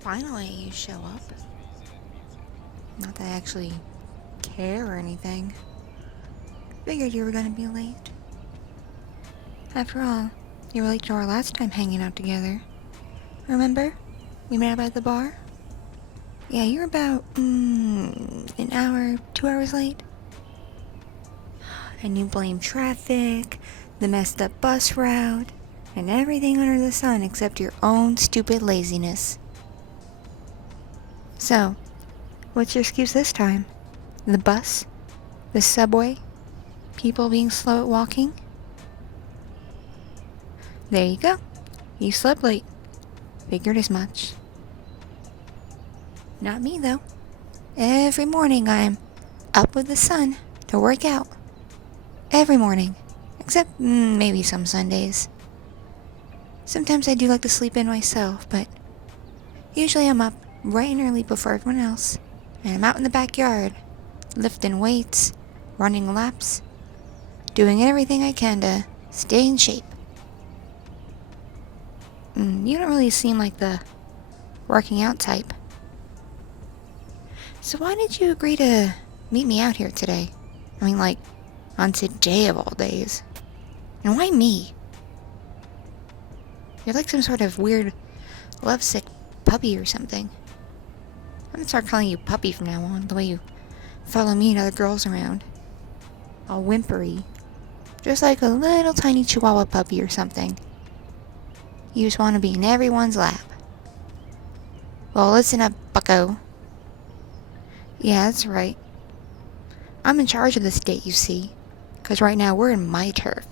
Finally, you show up. Not that I actually care or anything. Figured you were gonna be late. After all, you were late to our last time hanging out together. Remember? We met up at the bar? Yeah, you were about, an hour, 2 hours late. And you blame traffic, the messed up bus route, and everything under the sun except your own stupid laziness. So, what's your excuse this time? The bus? The subway? People being slow at walking? There you go. You slept late. Figured as much. Not me, though. Every morning I'm up with the sun to work out. Every morning. Except maybe some Sundays. Sometimes I do like to sleep in myself, but usually I'm up bright and early before everyone else. And I'm out in the backyard, lifting weights, running laps, doing everything I can to stay in shape. You don't really seem like the working out type. So why did you agree to meet me out here today? I mean, like, on today of all days. And why me? You're like some sort of weird, lovesick puppy or something. I'm gonna start calling you puppy from now on, the way you follow me and other girls around. All whimpery. Just like a little tiny chihuahua puppy or something. You just want to be in everyone's lap. Well, listen up, bucko. Yeah, that's right. I'm in charge of this date, you see. Because right now we're in my turf.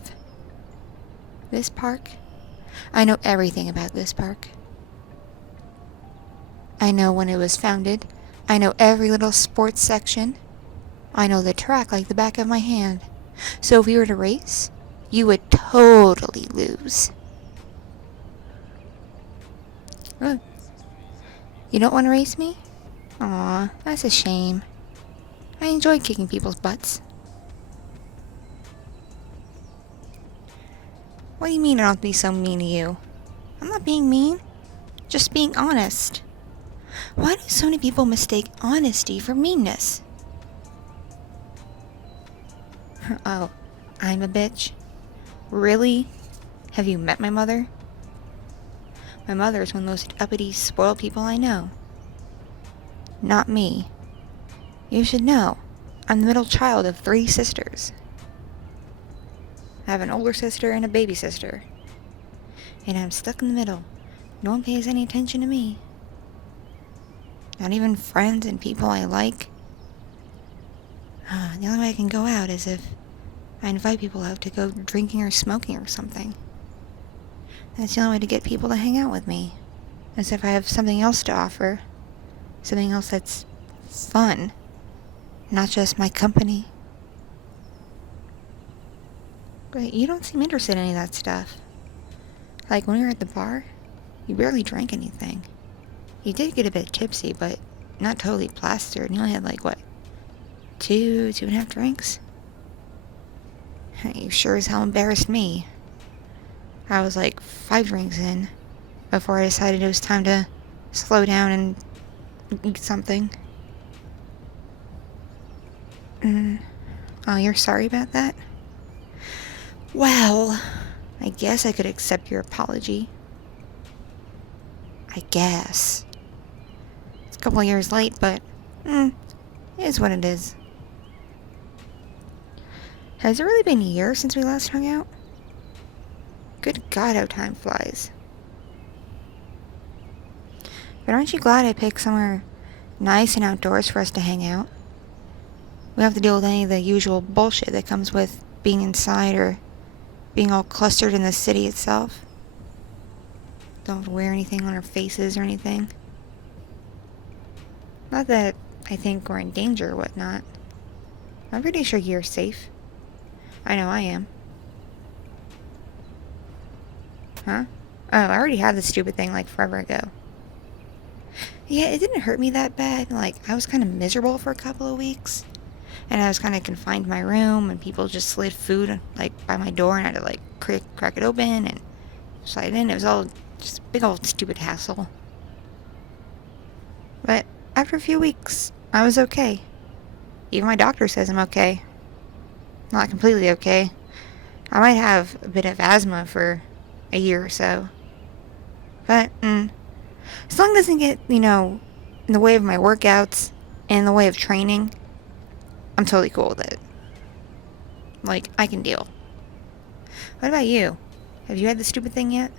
This park? I know everything about this park. I know when it was founded. I know every little sports section. I know the track like the back of my hand. So if we were to race, you would totally lose. Look. You don't want to race me? Aw, that's a shame. I enjoy kicking people's butts. What do you mean I don't have to be so mean to you? I'm not being mean. Just being honest. Why do so many people mistake honesty for meanness? Oh, I'm a bitch? Really? Have you met my mother? My mother is one of those uppity, spoiled people I know. Not me. You should know. I'm the middle child of 3 sisters. I have an older sister and a baby sister. And I'm stuck in the middle. No one pays any attention to me. Not even friends and people I like. The only way I can go out is if I invite people out to go drinking or smoking or something. That's the only way to get people to hang out with me. As if I have something else to offer. Something else that's fun. Not just my company. But you don't seem interested in any of that stuff. Like when we were at the bar, you barely drank anything. You did get a bit tipsy, but not totally plastered. You only had like, what, 2.5 drinks? You sure as hell embarrassed me. I was like 5 drinks in before I decided it was time to slow down and eat something. Oh, you're sorry about that? Well, I guess I could accept your apology. I guess. It's a couple of years late, but it is what it is. Has it really been a year since we last hung out? Good God, how time flies. But aren't you glad I picked somewhere nice and outdoors for us to hang out? We don't have to deal with any of the usual bullshit that comes with being inside or being all clustered in the city itself. Don't have to wear anything on our faces or anything. Not that I think we're in danger or whatnot. I'm pretty sure you're safe. I know I am. Huh? Oh, I already had this stupid thing like forever ago. Yeah, it didn't hurt me that bad. Like, I was kind of miserable for a couple of weeks. And I was kind of confined to my room, and people just slid food, like, by my door, and I had to, like, crack it open and slide it in. It was all Just a big old stupid hassle. But after a few weeks, I was okay. Even my doctor says I'm okay. Not completely okay. I might have a bit of asthma for a year or so. But, as long as it doesn't get, in the way of my workouts and in the way of training, I'm totally cool with it. Like, I can deal. What about you? Have you had the stupid thing yet?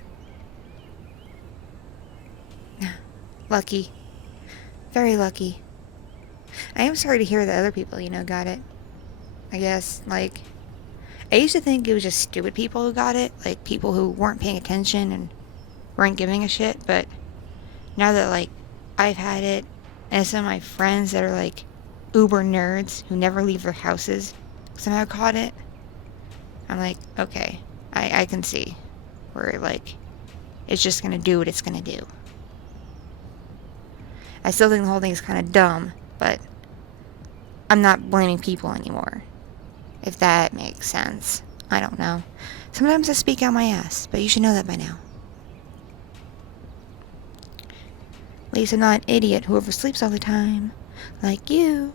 Lucky. Very lucky. I am sorry to hear that other people, got it. I guess, like, I used to think it was just stupid people who got it, like people who weren't paying attention and weren't giving a shit, but now that, like, I've had it, and some of my friends that are, like, uber nerds who never leave their houses somehow caught it, I'm like, okay, I can see where, like, it's just gonna do what it's gonna do. I still think the whole thing is kind of dumb, but I'm not blaming people anymore. If that makes sense. I don't know. Sometimes I speak out my ass, but you should know that by now. At least I'm not an idiot who oversleeps all the time, like you.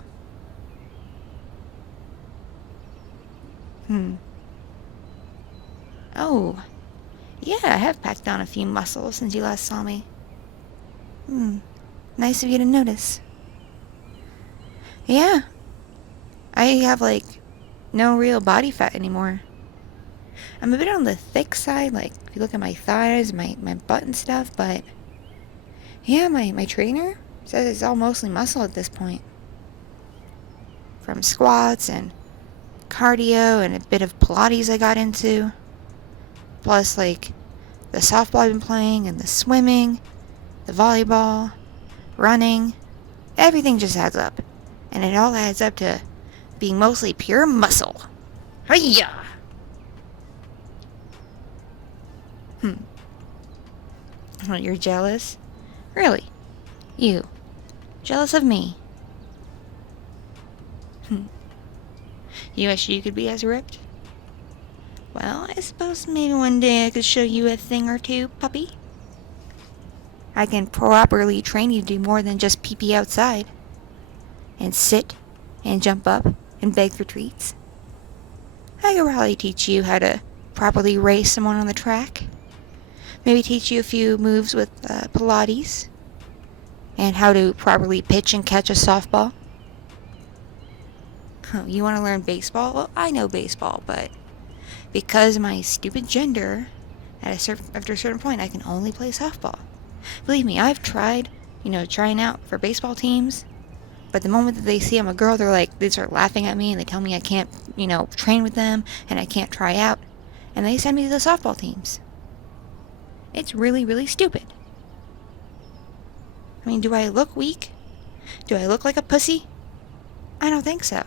Oh, yeah, I have packed on a few muscles since you last saw me. Nice of you to notice. Yeah, I have, like, no real body fat anymore. I'm a bit on the thick side, like, if you look at my thighs, my butt and stuff, but yeah, my trainer says it's all mostly muscle at this point. From squats and cardio and a bit of Pilates I got into. Plus, like, the softball I've been playing and the swimming, the volleyball, running. Everything just adds up. And it all adds up to being mostly pure muscle. Hiya! Oh, you're jealous? Really? You? Jealous of me? You wish you could be as ripped? Well, I suppose maybe one day I could show you a thing or two, puppy. I can properly train you to do more than just pee-pee outside. And sit, and jump up, and beg for treats. I could probably teach you how to properly race someone on the track. Maybe teach you a few moves with Pilates. And how to properly pitch and catch a softball. Oh, you want to learn baseball? Well, I know baseball, but because of my stupid gender, after a certain point, I can only play softball. Believe me, I've tried, trying out for baseball teams, but the moment that they see I'm a girl, they start laughing at me, and they tell me I can't, train with them, and I can't try out, and they send me to the softball teams. It's really, really stupid. I mean, do I look weak? Do I look like a pussy? I don't think so.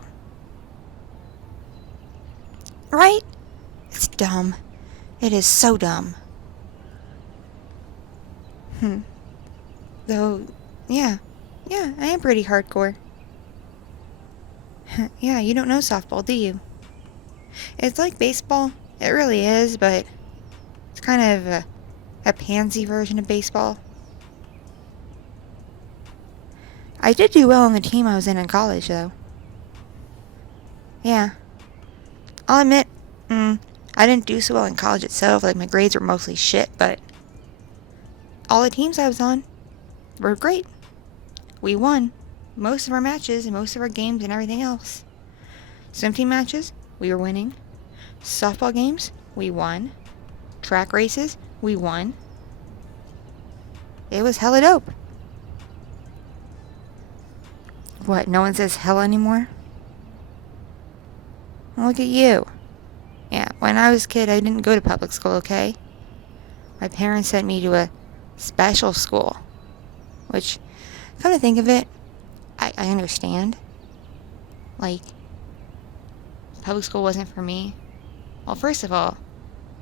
Right? It's dumb. It is so dumb. Though, yeah, I am pretty hardcore. Yeah, you don't know softball, do you? It's like baseball. It really is, but it's kind of a pansy version of baseball. I did do well on the team I was in college, though. Yeah. I'll admit, I didn't do so well in college itself. Like, my grades were mostly shit, but all the teams I was on were great. We won most of our matches and most of our games and everything else. Swim team matches, we were winning. Softball games, we won. Track races, we won. It was hella dope. What, no one says hella anymore? Well, look at you. Yeah, when I was a kid, I didn't go to public school, okay? My parents sent me to a special school. Which, come to think of it, I understand. Like, public school wasn't for me. Well, first of all,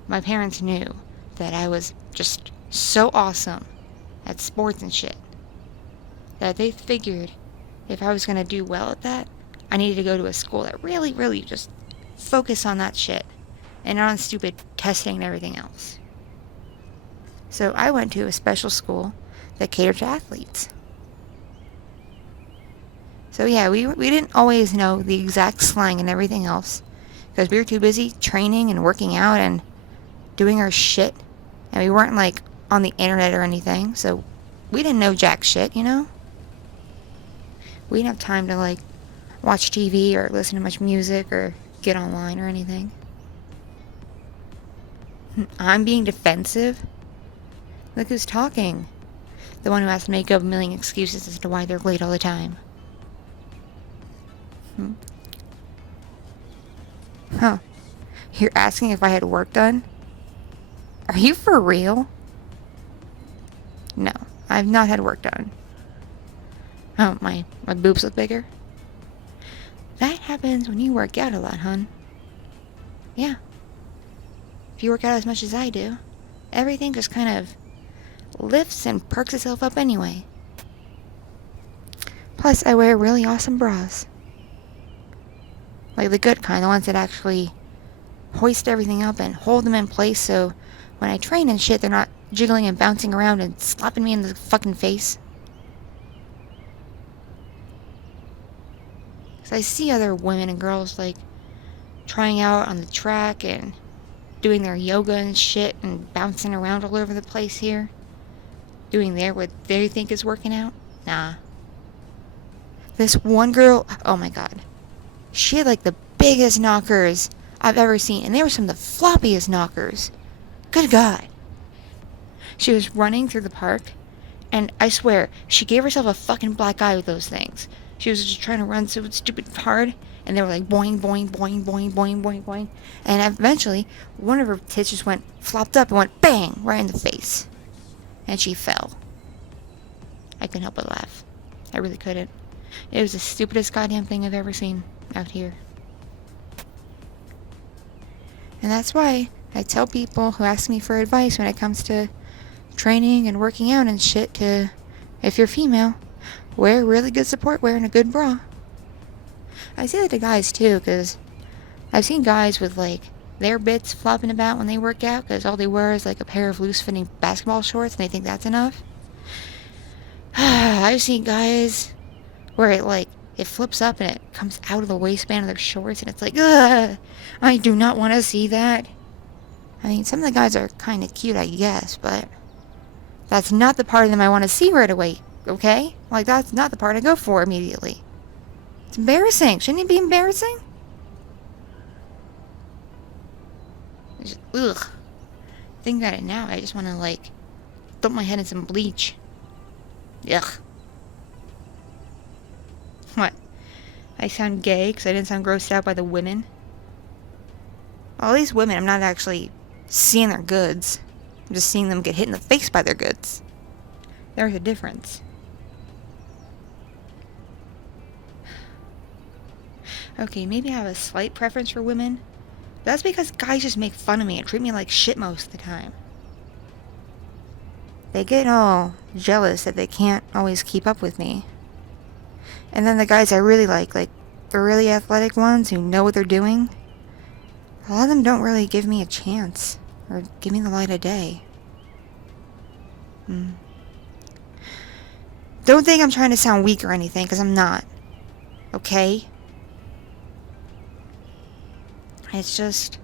my parents knew that I was just so awesome at sports and shit that they figured if I was going to do well at that, I needed to go to a school that really, really just focused on that shit and not on stupid testing and everything else. So I went to a special school that catered to athletes. So yeah, we didn't always know the exact slang and everything else because we were too busy training and working out and doing our shit. And we weren't like on the internet or anything, so we didn't know jack shit, you know? We didn't have time to like watch TV or listen to much music or get online or anything. I'm being defensive? Look who's talking. The one who has to make up a million excuses as to why they're late all the time. Huh. You're asking if I had work done? Are you for real? No, I've not had work done. Oh, my boobs look bigger? That happens when you work out a lot, hun. Yeah. If you work out as much as I do, everything just kind of lifts and perks itself up anyway. Plus, I wear really awesome bras. Like the good kind, the ones that actually hoist everything up and hold them in place so when I train and shit, they're not jiggling and bouncing around and slapping me in the fucking face. Because I see other women and girls, like, trying out on the track and doing their yoga and shit and bouncing around all over the place here. Doing what they think is working out. Nah. This one girl, oh my god. She had, like, the biggest knockers I've ever seen. And they were some of the floppiest knockers. Good God. She was running through the park, and I swear, she gave herself a fucking black eye with those things. She was just trying to run so stupid hard, and they were like boing, boing, boing, boing, boing, boing, boing. And eventually, one of her tits just flopped up and went bang, right in the face. And she fell. I couldn't help but laugh. I really couldn't. It was the stupidest goddamn thing I've ever seen out here. And that's why I tell people who ask me for advice when it comes to training and working out and shit to, if you're female, wear really good support wear and a good bra. I say that to guys too, because I've seen guys with like their bits flopping about when they work out because all they wear is like a pair of loose-fitting basketball shorts and they think that's enough. I've seen guys where it flips up and it comes out of the waistband of their shorts and it's like, ugh, I do not want to see that. I mean, some of the guys are kind of cute, I guess, but that's not the part of them I want to see right away, okay? Like, that's not the part I go for immediately. It's embarrassing. Shouldn't it be embarrassing? Just, ugh. Think about it now, I just want to, like, dump my head in some bleach. Ugh. What? I sound gay because I didn't sound grossed out by the women? Well, at least women, I'm not actually seeing their goods. I'm just seeing them get hit in the face by their goods. There's a difference. Okay, maybe I have a slight preference for women. But that's because guys just make fun of me and treat me like shit most of the time. They get all jealous that they can't always keep up with me. And then the guys I really like the really athletic ones who know what they're doing, a lot of them don't really give me a chance or give me the light of day. Don't think I'm trying to sound weak or anything, because I'm not. Okay? It's just,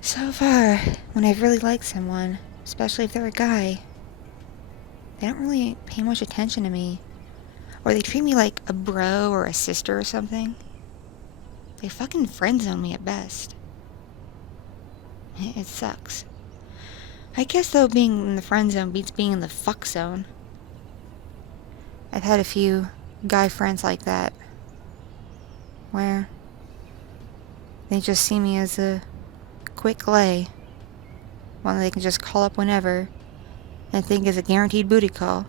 so far, when I've really liked someone, especially if they're a guy, they don't really pay much attention to me. Or they treat me like a bro or a sister or something. They fucking friend-zone me at best. It sucks. I guess, though, being in the friend zone beats being in the fuck zone. I've had a few guy friends like that, where they just see me as a quick lay, one they can just call up whenever, and think is a guaranteed booty call,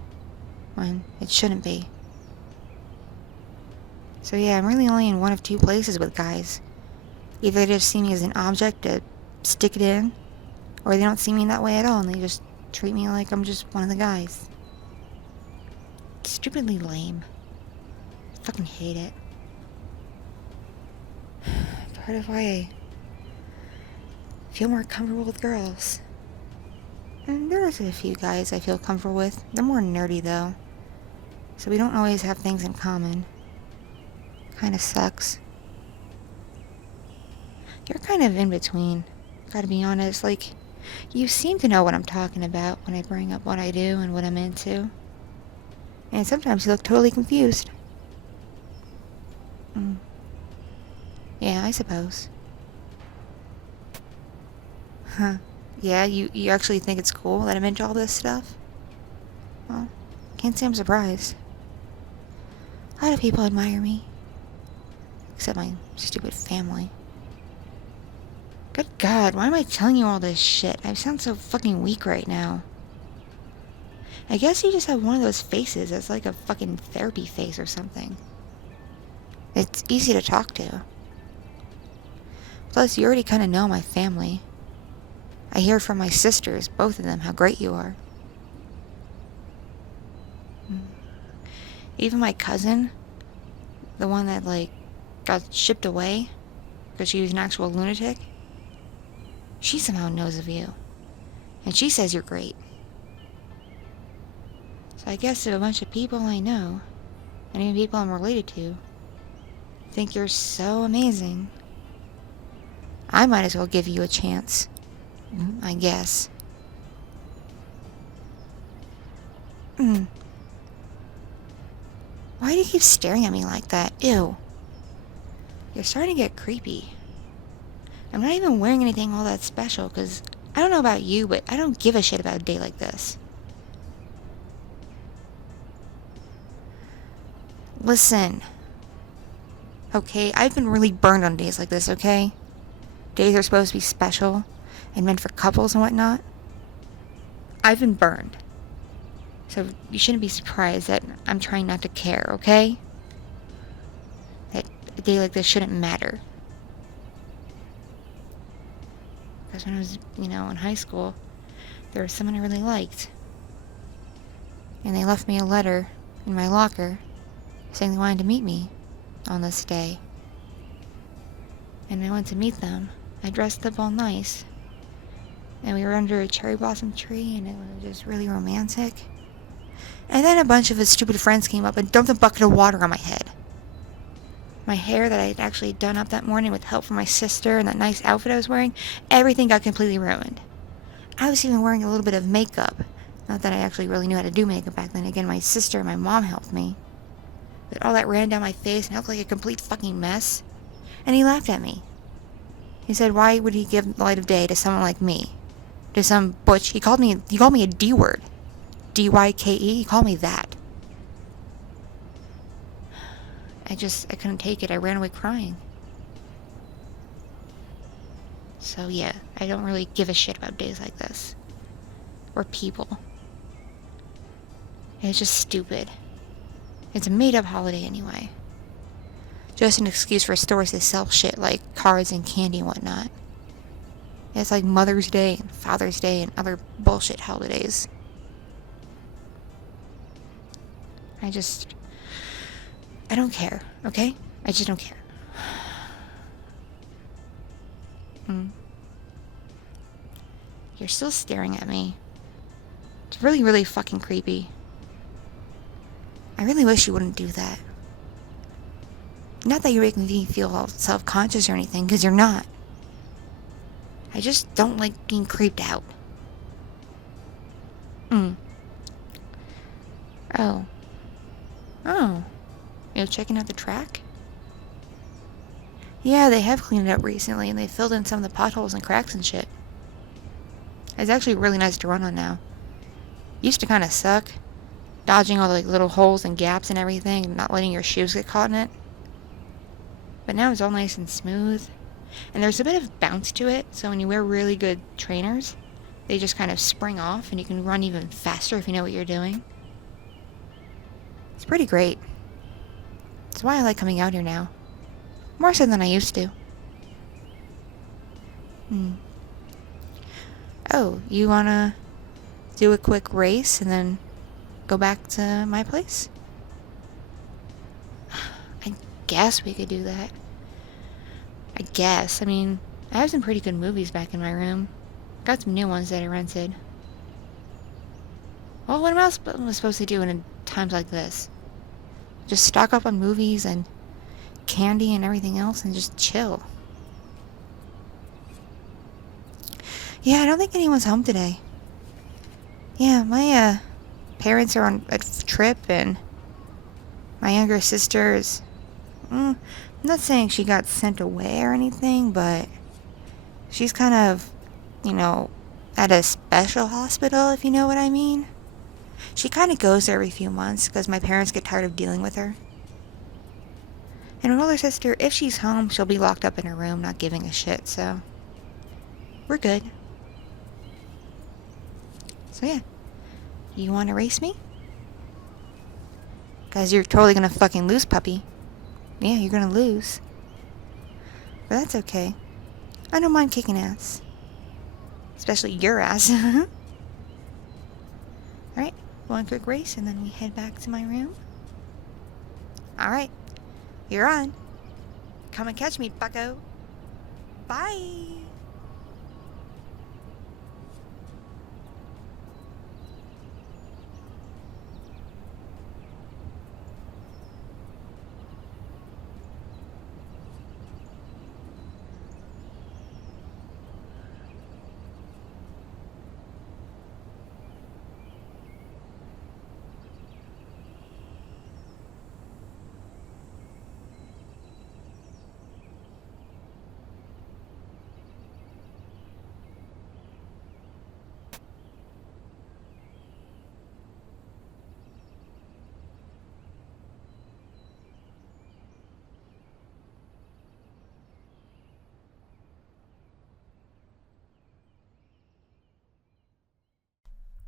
when it shouldn't be. So yeah, I'm really only in one of two places with guys. Either they just see me as an object to stick it in, or they don't see me that way at all, and they just treat me like I'm just one of the guys. Stupidly lame. I fucking hate it. Part of why I feel more comfortable with girls. And there's a few guys I feel comfortable with. They're more nerdy, though. So we don't always have things in common. Kinda sucks. You're kind of in between. Gotta be honest, like, you seem to know what I'm talking about when I bring up what I do and what I'm into. And sometimes you look totally confused. Yeah, I suppose. Huh. Yeah, you actually think it's cool that I'm into all this stuff? Well, can't say I'm surprised. A lot of people admire me. Except my stupid family. Good God, why am I telling you all this shit? I sound so fucking weak right now. I guess you just have one of those faces that's like a fucking therapy face or something. It's easy to talk to. Plus, you already kind of know my family. I hear from my sisters, both of them, how great you are. Even my cousin, the one that, like, got shipped away because she was an actual lunatic, she somehow knows of you. And she says you're great. So I guess if a bunch of people I know, and even people I'm related to, think you're so amazing, I might as well give you a chance. I guess. Why do you keep staring at me like that? Ew. You're starting to get creepy. I'm not even wearing anything all that special, because I don't know about you, but I don't give a shit about a day like this. Listen. Okay, I've been really burned on days like this, okay? Days are supposed to be special and meant for couples and whatnot. I've been burned. So you shouldn't be surprised that I'm trying not to care, okay? That a day like this shouldn't matter. Because when I was, in high school, there was someone I really liked. And they left me a letter in my locker saying they wanted to meet me on this day. And I went to meet them. I dressed up all nice. And we were under a cherry blossom tree, and it was just really romantic. And then a bunch of his stupid friends came up and dumped a bucket of water on my head. My hair that I had actually done up that morning with help from my sister and that nice outfit I was wearing, everything got completely ruined. I was even wearing a little bit of makeup. Not that I actually really knew how to do makeup back then. Again, my sister and my mom helped me. But all that ran down my face and I looked like a complete fucking mess. And he laughed at me. He said, why would he give the light of day to someone like me? To some butch. He called me a D word. D-Y-K-E. He called me that. I couldn't take it. I ran away crying. So yeah, I don't really give a shit about days like this. Or people. It's just stupid. It's a made-up holiday anyway. Just an excuse for stores to sell shit like cards and candy and whatnot. It's like Mother's Day and Father's Day and other bullshit holidays. I don't care, okay? I just don't care. You're still staring at me. It's really, really fucking creepy. I really wish you wouldn't do that. Not that you're making me feel all self-conscious or anything, because you're not. I just don't like being creeped out. Oh. You're checking out the track? Yeah, they have cleaned it up recently, and they filled in some of the potholes and cracks and shit. It's actually really nice to run on now. Used to kind of suck. Dodging all the little holes and gaps and everything, and not letting your shoes get caught in it. But now it's all nice and smooth. And there's a bit of bounce to it, so when you wear really good trainers, they just kind of spring off, and you can run even faster if you know what you're doing. It's pretty great. That's why I like coming out here now. More so than I used to. Oh, you wanna do a quick race and then go back to my place? I guess we could do that. I guess. I mean, I have some pretty good movies back in my room. Got some new ones that I rented. Well, what else am I supposed to do in times like this? Just stock up on movies and candy and everything else and just chill. Yeah, I don't think anyone's home today. Yeah, my parents are on a trip and my younger sister is... I'm not saying she got sent away or anything, but she's kind of, at a special hospital, if you know what I mean. She kind of goes there every few months because my parents get tired of dealing with her. And her older sister, if she's home, she'll be locked up in her room, not giving a shit, so... we're good. So yeah. You want to race me? Because you're totally gonna fucking lose, puppy. Yeah, you're gonna lose. But that's okay. I don't mind kicking ass. Especially your ass. Alright, one quick race and then we head back to my room. Alright, you're on. Come and catch me, bucko. Bye!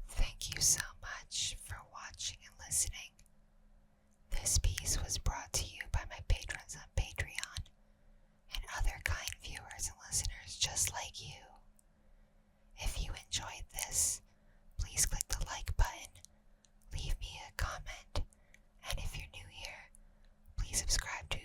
Thank you so much for watching and listening. This piece was brought to you by my patrons on Patreon and other kind viewers and listeners just like you. If you enjoyed this, please click the like button, leave me a comment, and if you're new here, please subscribe to